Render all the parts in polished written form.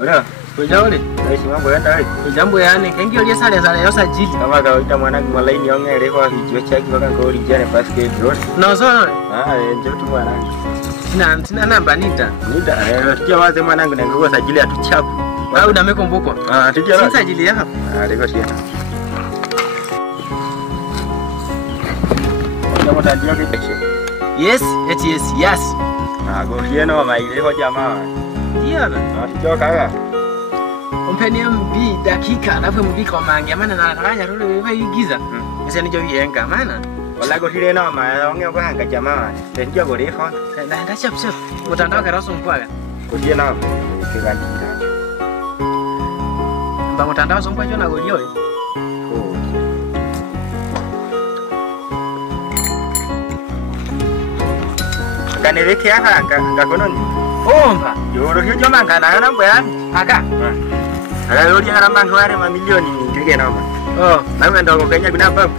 Udah, kujauri. Simama bwana. Jambo yani kengio lia sare yosajili. Kama kawaida mwanangu malaini ongere kwa hicho chaki mpaka ngori jana basket road. No so. Njoo tu mwanangu. Sina namba nita. Tukia waze mwanangu na ngoko sajili atuchapu. Au unamekumbuko? Tukia waze. Sajili hapa. Leo tia. Kama tandio kipeche. Yes. Goli yenu maile ho jamaa. Ndio na. Tukia kaka. Umpeni mbi dakika alafu mbi kwa mange maana nataka rudi wewe igiza. Sasa nijo yenga maana. Wala goli na ma ongea kwa hanga jamaa. Ndio goli ho. Ndio chap. Mtandao karaso mpaka. Goli na kigandi ndani. Mba mtandao sompa jona goli yo. Kaneleke haka ngakononi. Omba. Yoro hiyo jamaa kana na mbwa haka. Lori harama ngware mamilioni ngege noma. Na wenda ko Kenya bina babu.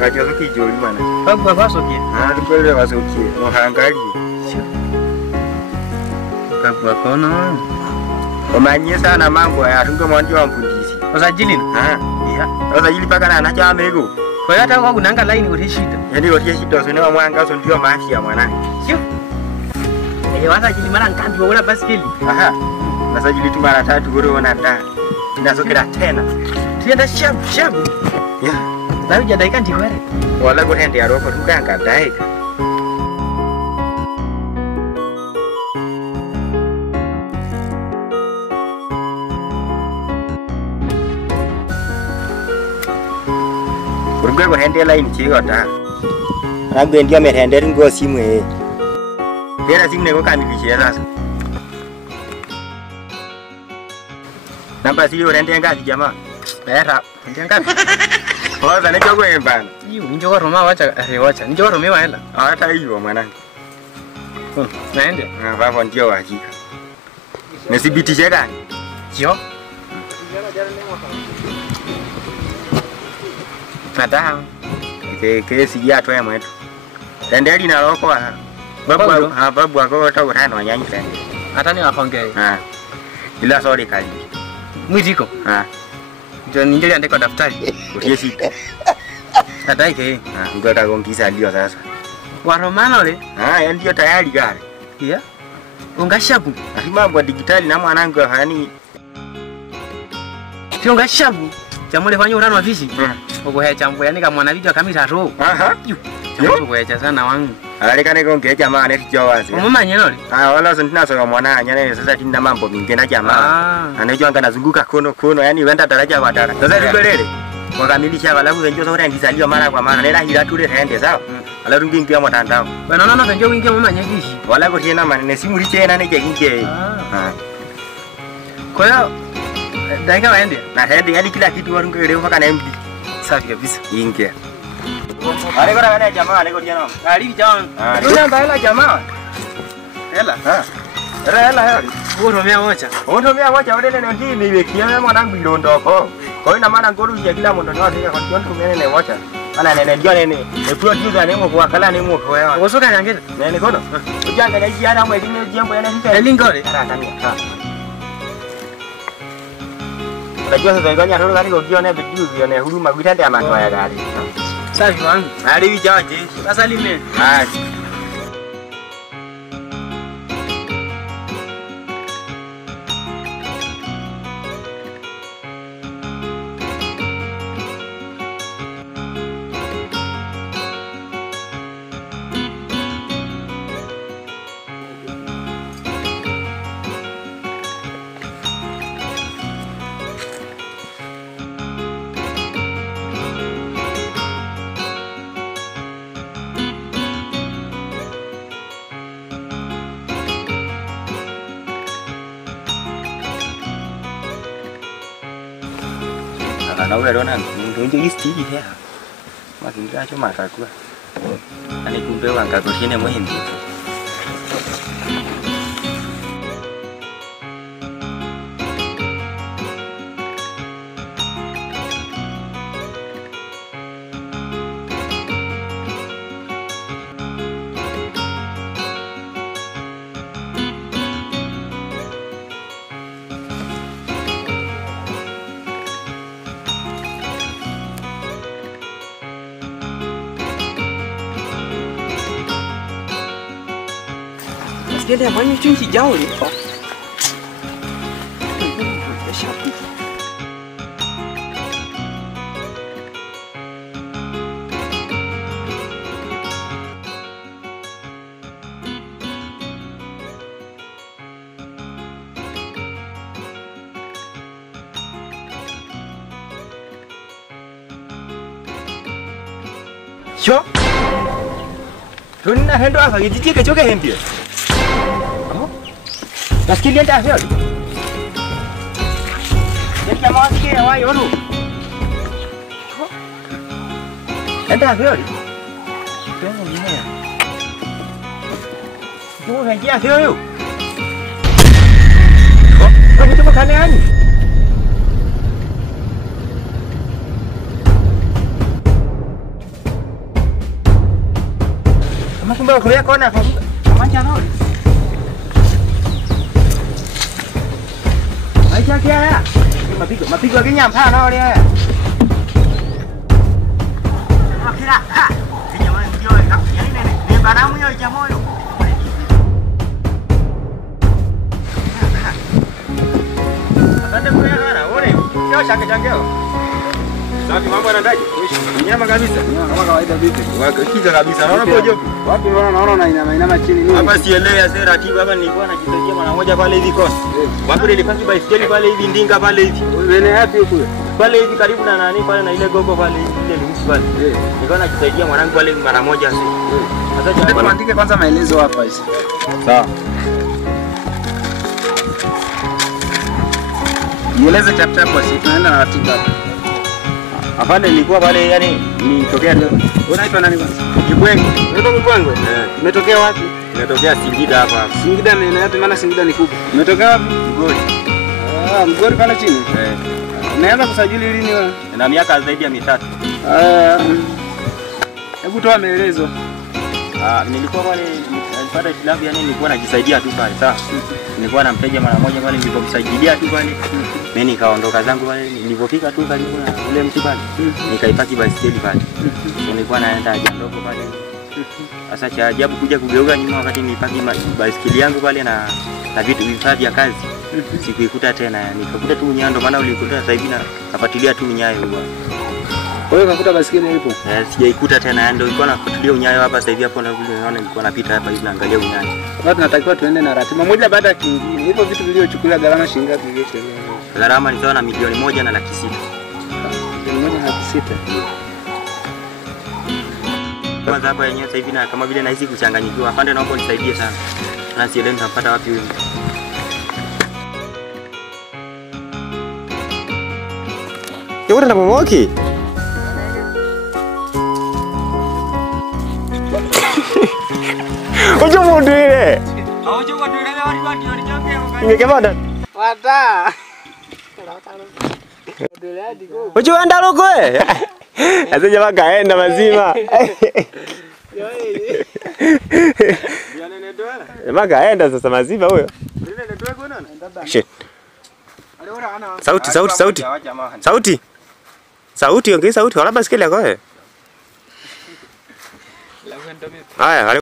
Kajo kijoli mana. Babu basokie. Ndikole basokie. Muhangali. Babu akono. Omanye sana mambo ya tungo mwandi wa mfundisi. Usajili? Iya. Usajili paka na anacha amego. Kwa hata kwa kunanga line kuti shida. Yani kuti shida sone wa mwanga so ndio mafi ya mwanangu. Sio. Wasajili mara nkambi wala baskeli. Nasajili tu mara 3 gore ona nda. Nasokera tena. Tienda shabu. Ya. Lalu jadaika ndiwere. Wala go hende aroko tukanga daika. Urugwe go hende line chigota. Nagwe ndio merende ngo simwe. Bera simne go kamilishe sasa. Namba sio rende ngapi jamaa? Bera, rende ngapi? Kwanza nicho kwembana. Nicho Roma wacha. Nicho Roma hela. Hata hiyo mwanangu. Naende. Baba ndio hakika. Nisibitishe gani? Sio. Nada. Kesi ya toa mwetu. Rende lina loko. Babu wako utano wanyanyi tena. Hata ni wakonge. Ila sorry kali. Mwitiko? Ndio ningelia ndiko daftari. Utie sita. Ataike. Ndio takongisa ndio sasa. Wa Romano le? Ndio tayari gari. Iya. Ungashabu. Mambo ya digitali na mwanangu yani. Sio ungashabu. Chamole fanya urano afisi. Uko hechambo yani kama mwana video kamera ro. Chambo kuecha sana wangu. Alekane konge jamaa ne kijawazi. Umumanye noli? Wala sindina so mwana anyane sasa tinda mambo mingi na jamaa. Anajua anga nazunguka kono yani wenda daraja kwa daraja. Sasa tubelele. Wakamilisha wala wenjo sasa ndizaliwa mara kwa mara. Nela hila tule rende sawa. Ala rungingia mtandao. Bana nana venjo wingia mumanye kishi. Wala ko tena manene simu lichena ne kinge. Kwa hiyo dakika waende. Na hende yani kila kitu warungele mpaka na MD. Safi kabisa. Ingia. Are kora kana jamaa ale kodia no. Ali jamaa. Tuna baila jamaa. Hela. Hela yori. Utomea moja. Utomea moja odele ne ndini iwekia mwanangu ilondoko. Kwa hiyo na maana ngoro ya kila mtu ndio anataka kwa tumene ne moja. Ana nene ndio nene. E producer ne mo kwa kala ne mo kwa yawa. Usoka nyangene. Nene kono. Ujanga na jiana mwe dine jembo yana hivi. Elingore. Ara tania. Unajua sasa ngonya roho gari ukiona video vione huruma kuitende amandwa ya gari. Safi wangu. Ali vijaje. Asalimie. Nấu ra đó nè, mình cho ít tí gì thế hả? Mà chúng ta cho mà cả quá. Anh ấy cũng béo bằng cả cái này mới hình. Kile ambacho chunchi jao ni. Sure. Tuna hendo apa gidi ke choke hempi. Kamu? Baskeli anda hasil. Jadi kamu asyik awak yoru. Anda hasil. Tengok ni ya. Kamu lagi hasil yo. Kamu tu makan ni. Kamu kumbe kulia kona kwa manja nao. Acha kia ya. Mapigo kinyampa nao ni haya. Akira. Kinyama ndio ya. Yaani ni banamu yo jamoyo. Asante kwa kana. Ole. Sio shaka changeo. Safi mambo yanaendaje? Nyama kabisa. Kama kawaida vipi? Wakika kabisa. Naona pojo. Wapi naona inama chini nini? Hapa sielewi ya sera ratiba hapa nilikuwa najisaidia mara moja pale hivi kosi. Wapi nilipaki baiskeli pale hivi ndinga pale hivi. Wewe wapi huko? Pale hivi karibu na nani pale na ile gogo pale hivi ile luhusu pale. Nilikuwa najisaidia mwanangu pale mara moja sasa. Sasa tuandike kwanza maelezo hapa hizi. Sawa. Nieleze chapter hapo sisi tunaenda na ratiba hapa. Hapana nilikuwa pale yani nitokea leo. Unaitwa nani kwanza? Kibwengo. Unaitwa Kibwengo? Umetokea wapi? Nimetokea Singida hapa. Singida ni wapi? Maana Singida ni kubwa. Umetokea wapi? Mgori. Mgori pale chini? Umeanza kusajili lini wewe? Na miaka zaidi ya 3. Hebu toa maelezo. Nilikuwa pale nilipata hitilafu yani nilikuwa najisaidia tu pale. Sawa. Nilikuwa na mteja mara moja pale nilipomsaidia tu pale. Mimi nikaondoka zangu pale nilipofika tu karibu na ule mtu pale. Nikaipaki baiskeli pale. Nilikuwa naenda haja ndogo pale. Sasa cha ajabu kuja kugeuka nyuma wakati nilipaki baiskeli yangu pale na vitu vifaa vya kazi. Sikuikuta tena nikakuta tu nyando maana ulikuta sasa hivi na nafuatilia tu nyayo bwana. Kwa hiyo ukakuta baiskeli ipo? Sijaikuta tena ndio nilikuwa nafuatilia unyayo hapa sasa hivi hapo na vile unaona nilikuwa napita hapa hivi naangalia unyayo. Watu tunatakiwa tuende na ratiba moja baada ya kingine. Hivyo vitu vilivyochukulia gharama shilingi ngapi vyote? Gharama ni sawa na 1,600,000 na 1,600,000. 1,600,000. Kwanza hapa yenyewe sasa hivi na kama vile nahisi kuchanganyikiwa. Afande naomba nisaidie sana. Na sielewi nitapata wapi huyo. Yule ndo momoki. Ojo mundu ile. Ojo mundu ile watu walijoke. Ngekemada. Wata. Ojo anda loko eh. Sasa jamaa kaenda mazima. Jamaa kaenda sasa mazima huyo. Shit. Sauti ongea sauti wala basikeli yako eh. Haya